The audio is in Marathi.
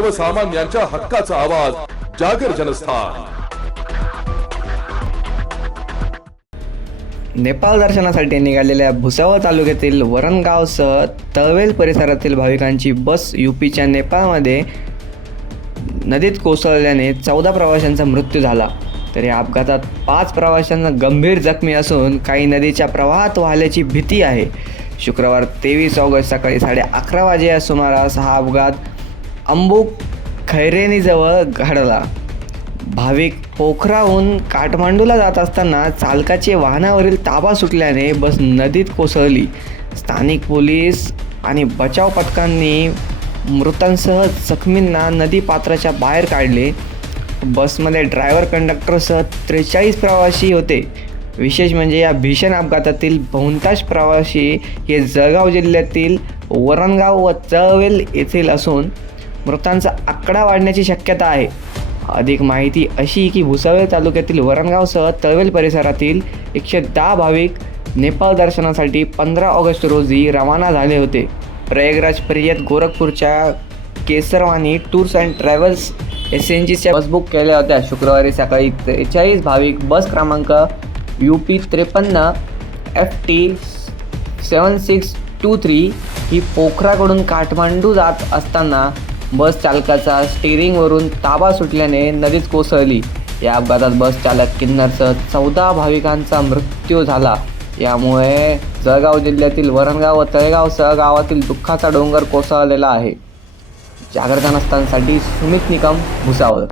सर्वसामान्यांच्या हक्काचा आवाज जागर जनस्थान। नेपाळ दर्शनासाठी निघालेल्या भुसावळ तालुक्यातील वरणगावसह तळवेल परिसरातील भाविकांची बस यूपीच्या नेपाळमध्ये नदीत कोसळल्याने 14 प्रवाशांचा मृत्यू झाला। तर या अपघातात 5 प्रवाशांना गंभीर जखमी असून काही नदीच्या प्रवाहात वाहल्याची भीती आहे। शुक्रवार 23 ऑगस्ट सकाळी 11:30 वाजे या सुमारास हा अपघात अंबुक खैरेनीजवळ घडला। भाविक पोखराहून काठमांडूला जात असताना चालकाचे वाहनावरील ताबा सुटल्याने बस नदीत कोसळली। स्थानिक पोलीस आणि बचाव पथकांनी मृतांसह जखमींना नदी पात्राच्या बाहेर काढले। बसमध्ये ड्रायव्हर कंडक्टरसह 43 प्रवासी होते। विशेष म्हणजे या भीषण अपघातातील बहुतांश प्रवासी हे जळगाव जिल्ह्यातील वरणगाव व तळवेल येथील असून मृतांचा आकडा वाढण्याची शक्यता आहे। अधिक माहिती अशी की भुसावळ तालुक्यातील वरणगावसह तळवेल परिसरातील 110 भाविक नेपाळ दर्शनासाठी 15 ऑगस्ट रोजी रवाना झाले होते। प्रयागराज पर्यंत गोरखपूरच्या केसरवानी टूर्स अँड ट्रॅव्हल्स एसएनजीच्या बस बुक केल्या होत्या। शुक्रवारी सकाळी 43 भाविक बस क्रमांक UP 53 FT 7623 ही पोखराकडून काठमांडू जात असताना बस चालकाचा स्टीअरिंगवरून ताबा सुटल्याने नदीत कोसळली। या अपघातात बस चालक किन्नरसह 14 भाविकांचा मृत्यू झाला। यामुळे जळगाव जिल्ह्यातील वरणगाव व तळेगावसह गावातील दुःखाचा डोंगर कोसळलेला आहे। जागर जनस्थानसाठी सुमित निकम, भुसावळ।